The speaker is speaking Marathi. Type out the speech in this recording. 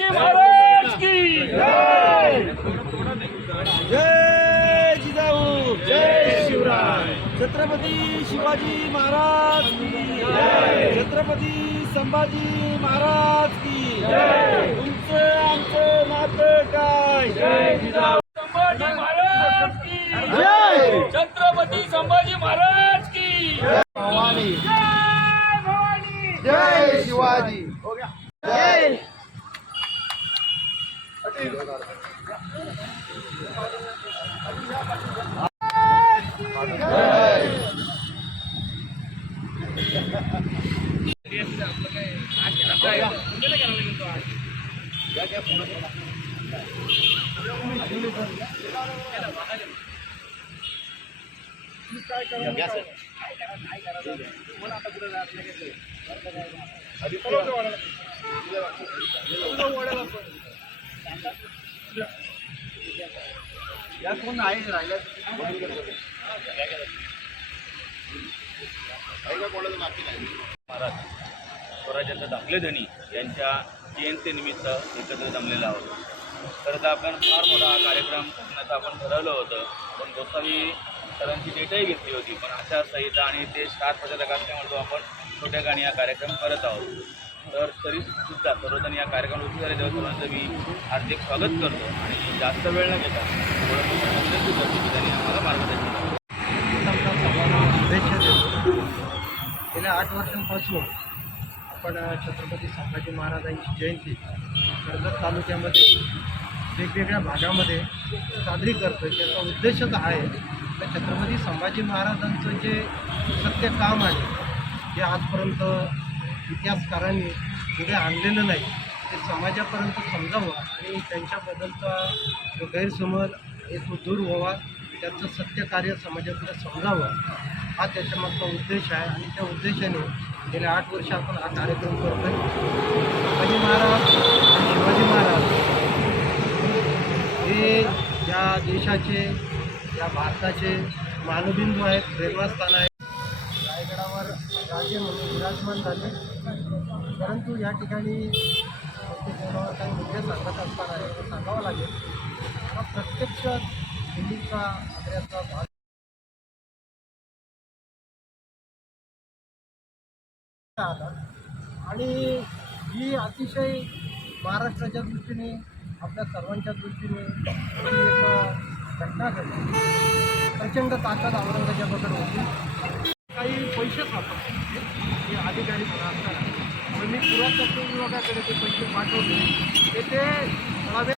संभाजी महाराज की जय। जिजाऊ जय शिवराय। छत्रपती शिवाजी महाराज की छत्रपती संभाजी महाराज की तुमचं आमचं नातं काय? संभाजी महाराज की जय। छत्रपती संभाजी महाराज की भवानी। जय भवानी। जय शिवाजी। जय। या कोण आहे राहिल्या महाराज स्वराज्याचा दाखलेधनी यांच्या जयंतीनिमित्त एकत्र जमलेलो आहोत. तर आता आपण फार मोठा हा कार्यक्रम करण्याचं आपण ठरवलं होतं पण गोसावी सरांची डेटही घेतली होती. पण आचारसंहिता आणि ते स्टार प्रचारक असल्यामुळे आपण छोट्या गाणी हा कार्यक्रम करत आहोत. तर तरी सुद्धा सर्वजण या कार्यक्रमात उपस्थित झाले तेव्हा सर्वांचं मी हार्दिक स्वागत करतो आणि जास्त वेळ न घेता त्यांनी आम्हाला मार्गदर्शन शुभेच्छा देतो गेल्या आठ वर्षांपासून आपण छत्रपती संभाजी महाराजांची जयंती कर्जत तालुक्यामध्ये वेगवेगळ्या भागामध्ये साजरी करतो त्याचा उद्देशच आहे तर छत्रपती संभाजी महाराजांचं जे सत्य काम आहे जे आजपर्यंत इतिहासकारांनी पुढे आणलेलं नाही. ते समाजापर्यंत समजावं आणि त्यांच्याबद्दलचा जो गैरसमज तो दूर व्हावा. त्यांचं सत्य कार्य समाजापुढे समजावं. हा त्याच्यामागचा उद्देश आहे आणि त्या उद्देशाने गेल्या आठ वर्ष आपण हा कार्यक्रम करतो शिवाजी महाराज आणि शिवाजी महाराज हे या देशाचे या भारताचे मानबिंदू आहेत प्रेरणास्थान आहे राजे म्हणून विराजमान झाले. परंतु या ठिकाणी काही मुद्दे सांगत असताना हे सांगावं लागेल. हा प्रत्यक्ष दिल्लीचा आग्र्याचा भाग आला. आणि ही अतिशय महाराष्ट्राच्या दृष्टीने आपल्या सर्वांच्या दृष्टीने एक घटना घडली. प्रचंड ताकद औरंगजेबाकडे होती. काही पैसे सापडले हे अधिकारी म्हणा असताना पण मी पुरातत्व विभागाकडे ते पैसे पाठवले. ते ते